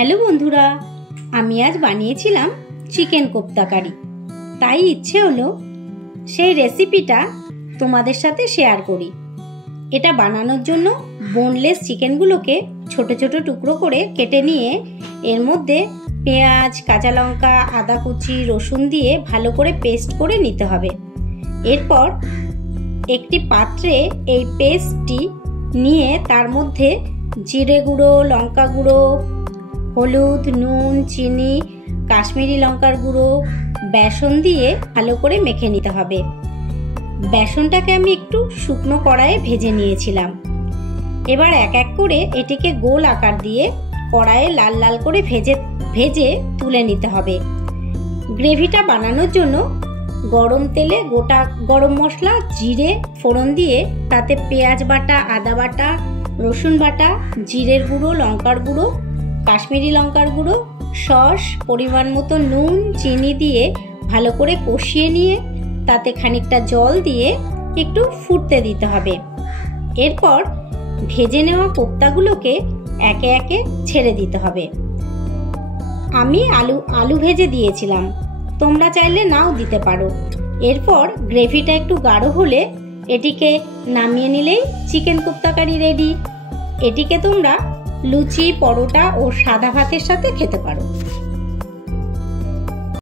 Hello বন্ধুরা, আমি আজ বানিয়েছিলাম চিকেন কোপ্তা কারি। তাই ইচ্ছে হলো সেই রেসিপিটা তোমাদের সাথে শেয়ার করি। এটা বানানোর জন্য বোনলেস চিকেনগুলোকে ছোট ছোট টুকরো করে কেটে নিয়ে এর মধ্যে পেঁয়াজ, কাঁচা লঙ্কা, আদা কুচি, রসুন দিয়ে ভালো করে পেস্ট করে নিতে হবে। এরপর একটি পাত্রে এই পেস্টটি নিয়ে তার মধ্যে জিরে গুঁড়ো, লঙ্কা গুঁড়ো, হলুদ, নুন, চিনি, কাশ্মীরি লঙ্কার গুঁড়ো, বেসন দিয়ে ভালো করে মেখে নিতে হবে। বেসনটাকে আমি একটু শুকনো কড়াইয়ে ভেজে নিয়েছিলাম। এবার এক এক করে এটিকে গোল আকার দিয়ে কড়াইয়ে লাল লাল করে ভেজে তুলে নিতে হবে। গ্রেভিটা বানানোর জন্য গরম তেলে গোটা গরম মশলা, জিরে ফোড়ন দিয়ে তাতে পেঁয়াজ বাটা, আদা বাটা, রসুন বাটা, জিরের গুঁড়ো, লঙ্কার গুঁড়ো, কাশ্মীরি লঙ্কার গুঁড়ো, সস, পরিমাণ মতো নুন, চিনি দিয়ে ভালো করে কষিয়ে নিয়ে তাতে খানিকটা জল দিয়ে একটু ফুটতে দিতে হবে। এরপর ভেজে নেওয়া কোপ্তাগুলোকে একে একে ছেড়ে দিতে হবে। আমি আলু ভেজে দিয়েছিলাম, তোমরা চাইলে নাও দিতে পারো। এরপর গ্রেভিটা একটু গাঢ় হলে এটিকে নামিয়ে নিলেই চিকেন কোপ্তা কারি রেডি। এটিকে তোমরা লুচি, পরোটা ও সাদা ভাতের সাথে খেতে পারো।